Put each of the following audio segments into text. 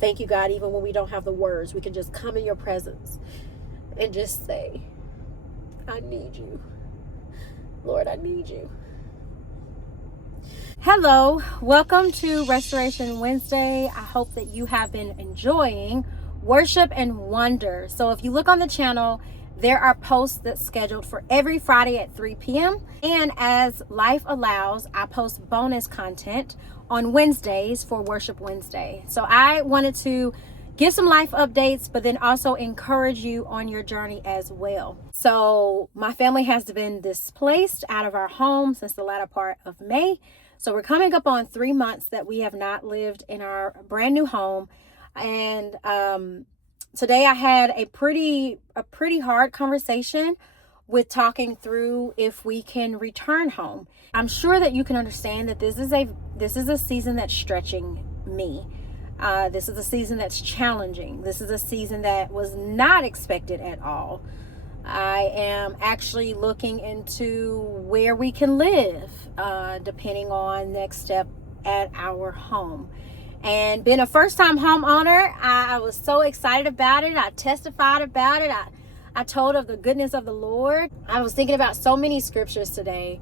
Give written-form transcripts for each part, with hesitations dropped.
Thank you, God, even when we don't have the words, we can just come in your presence and just say, I need you. Lord, I need you. Hello, welcome to Restoration Wednesday. I hope that you have been enjoying Worship and Wonder. So if you look on the channel, there are posts that's scheduled for every Friday at 3 p.m. And as life allows, I post bonus content on Wednesdays for Worship Wednesday. So I wanted to give some life updates, but then also encourage you on your journey as well. So my family has been displaced out of our home since the latter part of May. So we're coming up on 3 months that we have not lived in our brand new home. And today I had a pretty hard conversation with talking through if we can return home. I'm sure that you can understand that this is a season that's stretching me. This is a season that's challenging. This is a season that was not expected at all. I am actually looking into where we can live, depending on next step at our home. And being a first-time homeowner, I was so excited about it. I testified about it. I told of the goodness of the Lord. I was thinking about so many scriptures today.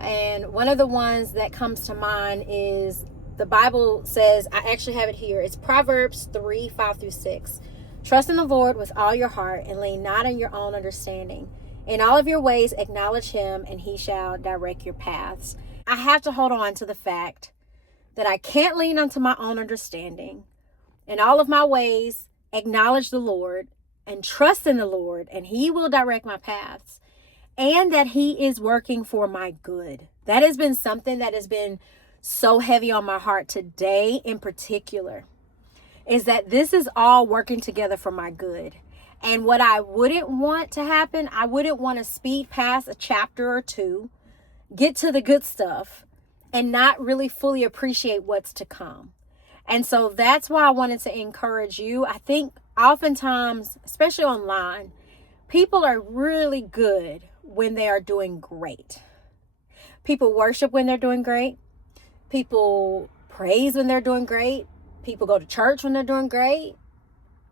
And one of the ones that comes to mind is the Bible says, I actually have it here. It's Proverbs 3:5-6. Trust in the Lord with all your heart and lean not on your own understanding. In all of your ways, acknowledge him and he shall direct your paths. I have to hold on to the fact that I can't lean onto my own understanding. In all of my ways, acknowledge the Lord and trust in the Lord and he will direct my paths. And that he is working for my good. That has been something that has been so heavy on my heart today in particular, is that this is all working together for my good. And what I wouldn't want to happen, I wouldn't want to speed past a chapter or two, get to the good stuff, and not really fully appreciate what's to come. And so that's why I wanted to encourage you. I think oftentimes, especially online, people are really good when they are doing great. People worship when they're doing great. People praise when they're doing great. People go to church when they're doing great.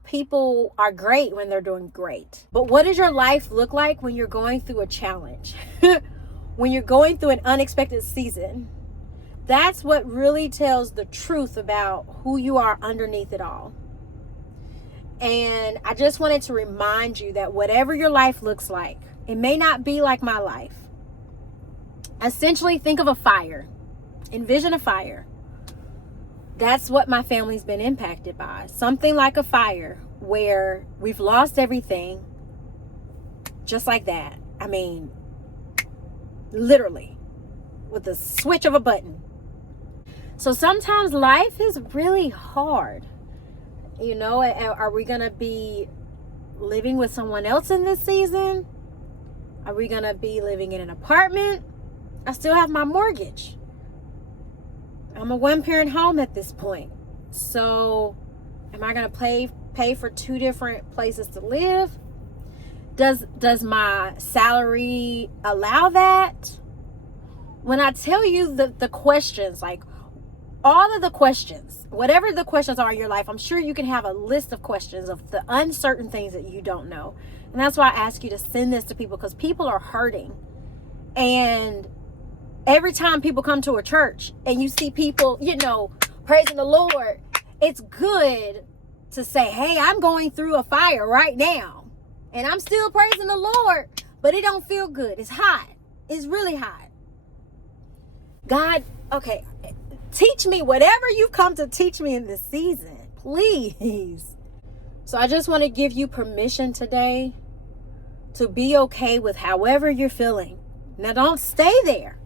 People are great when they're doing great. But what does your life look like when you're going through a challenge? When you're going through an unexpected season? That's what really tells the truth about who you are underneath it all. And I just wanted to remind you that whatever your life looks like, it may not be like my life. Essentially, think of a fire. Envision a fire. That's what my family's been impacted by. Something like a fire where we've lost everything just like that. I mean, literally, with the switch of a button. So sometimes life is really hard. You know, are we going to be living with someone else in this season? Are we going to be living in an apartment? I still have my mortgage. I'm a one-parent home at this point. So am I going to pay for two different places to live? Does my salary allow that? When I tell you the questions, like all of the questions, whatever the questions are in your life, I'm sure you can have a list of questions of the uncertain things that you don't know. And that's why I ask you to send this to people, because people are hurting. And every time people come to a church and you see people, praising the Lord, it's good to say, hey, I'm going through a fire right now and I'm still praising the Lord, but it don't feel good. It's hot. It's really hot. God, okay, teach me whatever you've come to teach me in this season, please. So I just want to give you permission today to be okay with however you're feeling. Now, don't stay there.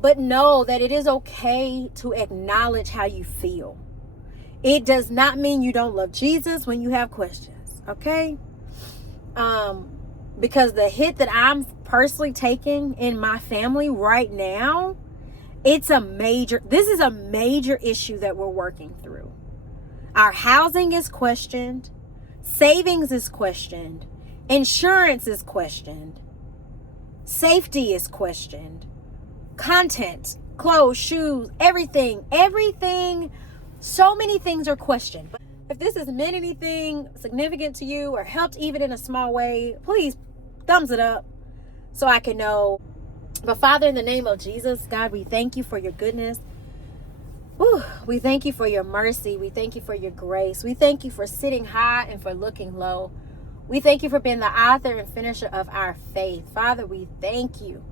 But know that it is okay to acknowledge how you feel. It does not mean you don't love Jesus when you have questions, okay? Because the hit that I'm personally taking in my family right now, this is a major issue that we're working through. Our housing is questioned. Savings is questioned. Insurance is questioned. Safety is questioned. Content, clothes, shoes, everything So many things are questioned. But if this has meant anything significant to you or helped even in a small way, please thumbs it up so I can know. But Father, in the name of Jesus, God, we thank you for your goodness. We thank you for your mercy. We thank you for your grace. We thank you for sitting high and for looking low. We thank you for being the author and finisher of our faith. Father, we thank you.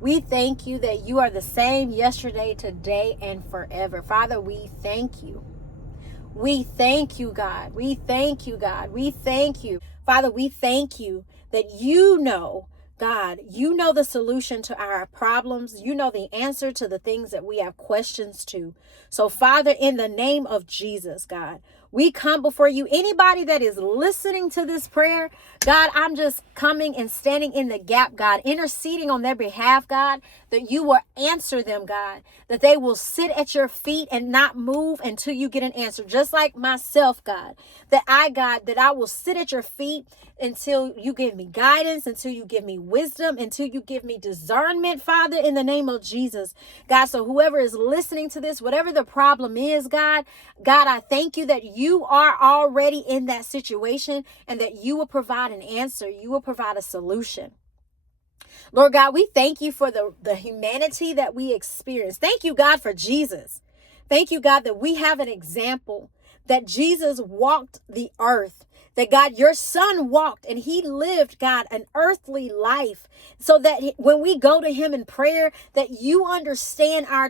We thank you that you are the same yesterday, today, and forever. Father, we thank you. We thank you, God. We thank you, God. We thank you. Father, we thank you that you know, God, you know the solution to our problems. You know the answer to the things that we have questions to. So, Father, in the name of Jesus, God, we come before you. Anybody that is listening to this prayer, God, I'm just coming and standing in the gap, God, interceding on their behalf, God, that you will answer them, God, that they will sit at your feet and not move until you get an answer. Just like myself, God, that I will sit at your feet until you give me guidance, until you give me wisdom, until you give me discernment, Father, in the name of Jesus, God. So whoever is listening to this, whatever the problem is, God, I thank you that you are already in that situation and that you will provide an answer. You will provide a solution. Lord God, we thank you for the humanity that we experience. Thank you, God, for Jesus. Thank you, God, that we have an example that Jesus walked the earth, that God, your son walked and he lived, God, an earthly life so that when we go to him in prayer, that you understand our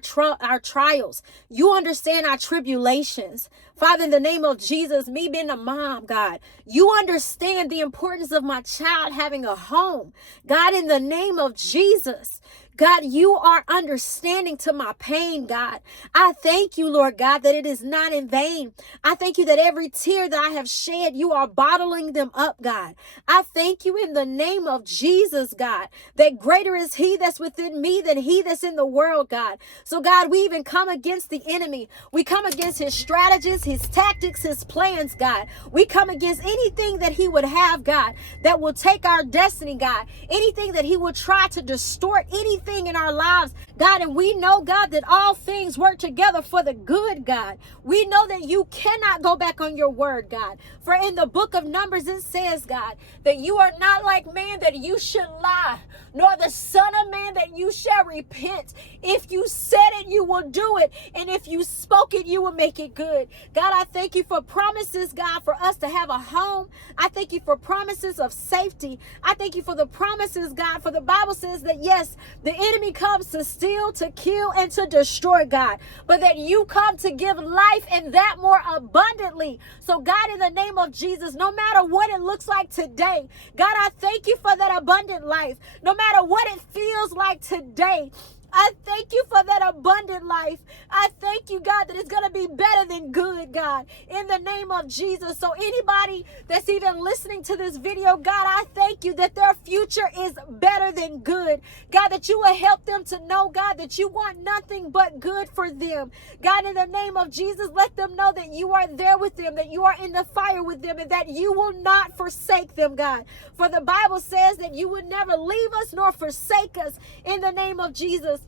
trials. You understand our tribulations. Father, in the name of Jesus, me being a mom, God, you understand the importance of my child having a home. God, in the name of Jesus, God, you are understanding to my pain, God. I thank you, Lord God, that it is not in vain. I thank you that every tear that I have shed, you are bottling them up, God. I thank you in the name of Jesus, God, that greater is he that's within me than he that's in the world, God. So, God, we even come against the enemy. We come against his strategies, his tactics, his plans, God. We come against anything that he would have, God, that will take our destiny, God. Anything that he will try to distort, anything in our lives, God. And we know, God, that all things work together for the good, God. We know that you cannot go back on your word, God. For in the book of Numbers, it says, God, that you are not like man that you should lie, nor the son of man that you shall repent. If you said it, you will do it. And if you spoke it, you will make it good. God, I thank you for promises, God, for us to have a home. I thank you for promises of safety. I thank you for the promises, God, for the Bible says that, yes, the enemy comes to steal, to kill, and to destroy, God, but that you come to give life and that more abundantly. So, God, in the name of Jesus, no matter what it looks like today, God, I thank you for that abundant life. No matter what it feels like today, I thank you for that abundant life. I thank you, God, that it's going to be better than good, God, in the name of Jesus. So anybody that's even listening to this video, God, I thank you that their future is better than good. God, that you will help them to know, God, that you want nothing but good for them. God, in the name of Jesus, let them know that you are there with them, that you are in the fire with them, and that you will not forsake them, God. For the Bible says that you would never leave us nor forsake us, in the name of Jesus.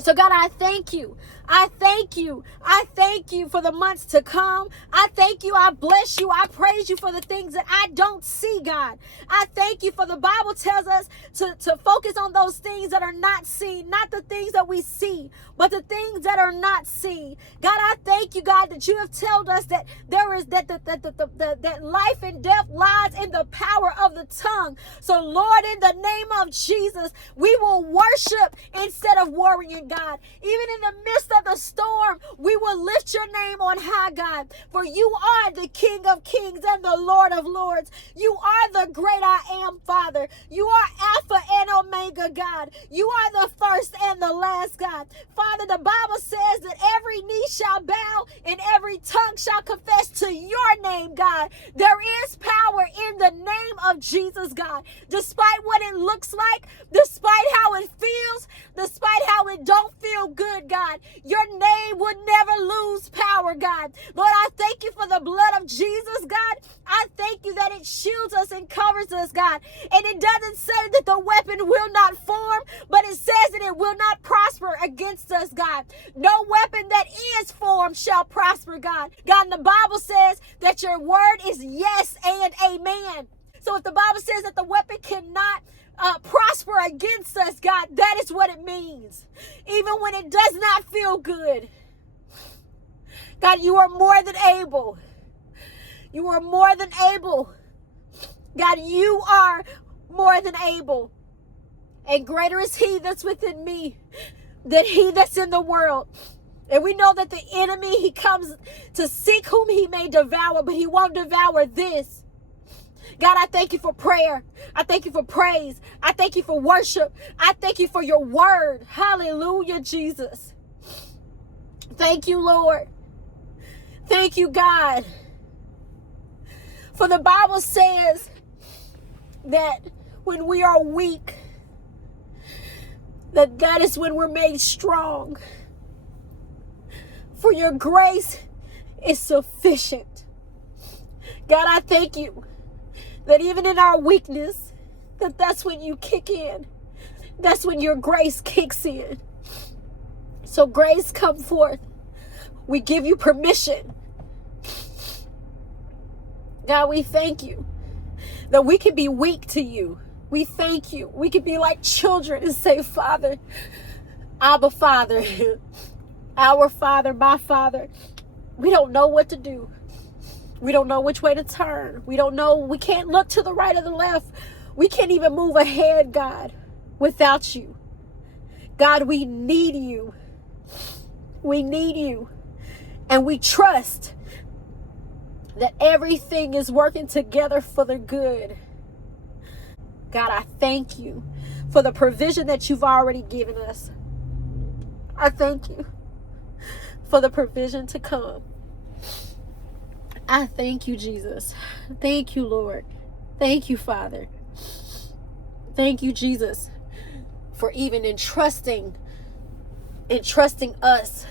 So, God, I thank you. I thank you. I thank you for the months to come. I thank you. I bless you. I praise you for the things that I don't see, God. I thank you for the Bible tells us to focus on those things that are not seen, not the things that we see, but the things that are not seen. God, I thank you, God, that you have told us that there is that life and death lies in the power of the tongue. So, Lord, in the name of Jesus, we will worship instead of worrying, God. Even in the midst of the storm, we will lift your name on high, God. For you are the King of kings and the Lord of lords. You are the great I am, Father. You are Alpha and Omega, God. You are the first and the last, God. Father, the Bible says that every knee shall bow and every tongue shall confess to your name, God. There is power in the name of Jesus, God. Despite what it looks like, despite how it feels, despite how it don't feel good, God, your name would never lose power, God. Lord, I thank you for the blood of Jesus, God. I thank you that it shields us and covers covers us, God. And it doesn't say that the weapon will not form, but it says that it will not prosper against us, God. No weapon that is formed shall prosper, God. God, and the Bible says that your word is yes and amen. So if the Bible says that the weapon cannot prosper against us, God, that is what it means. Even when it does not feel good. God, you are more than able. You are more than able. God, you are more than able. And greater is he that's within me than he that's in the world. And we know that the enemy, he comes to seek whom he may devour, but he won't devour this. God, I thank you for prayer. I thank you for praise. I thank you for worship. I thank you for your word. Hallelujah, Jesus. Thank you, Lord. Thank you, God. For the Bible says that when we are weak, that is when we're made strong. For your grace is sufficient. God, I thank you that even in our weakness, that's when you kick in. That's when your grace kicks in. So grace, come forth. We give you permission. God, we thank you that we can be weak to you. We thank you. We can be like children and say, Father, Abba, Father, our Father, my Father. We don't know what to do. We don't know which way to turn. We don't know. We can't look to the right or the left. We can't even move ahead, God, without you. God, we need you. We need you. And we trust that everything is working together for the good. God, I thank you for the provision that you've already given us. I thank you for the provision to come. I thank you, Jesus. Thank you, Lord. Thank you, Father. Thank you, Jesus, for even entrusting us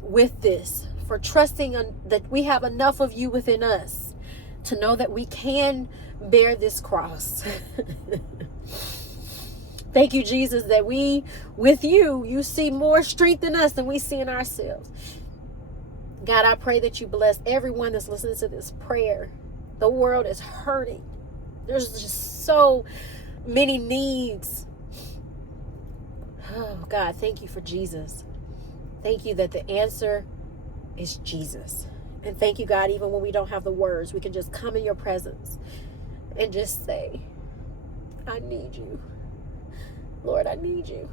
with this, for trusting that we have enough of you within us to know that we can bear this cross. Thank you, Jesus, that we, with you, you see more strength in us than we see in ourselves. God, I pray that you bless everyone that's listening to this prayer. The world is hurting. There's just so many needs. Oh, God, thank you for Jesus. Thank you that the answer is Jesus. And thank you, God, even when we don't have the words, we can just come in your presence and just say, I need you. Lord, I need you.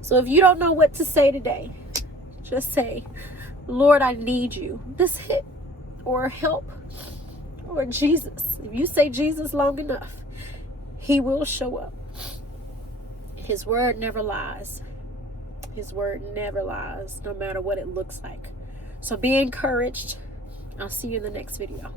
So if you don't know what to say today, just say, Lord, I need you. This hit or help or Jesus. If you say Jesus long enough, he will show up. His word never lies. His word never lies, no matter what it looks like. So be encouraged. I'll see you in the next video.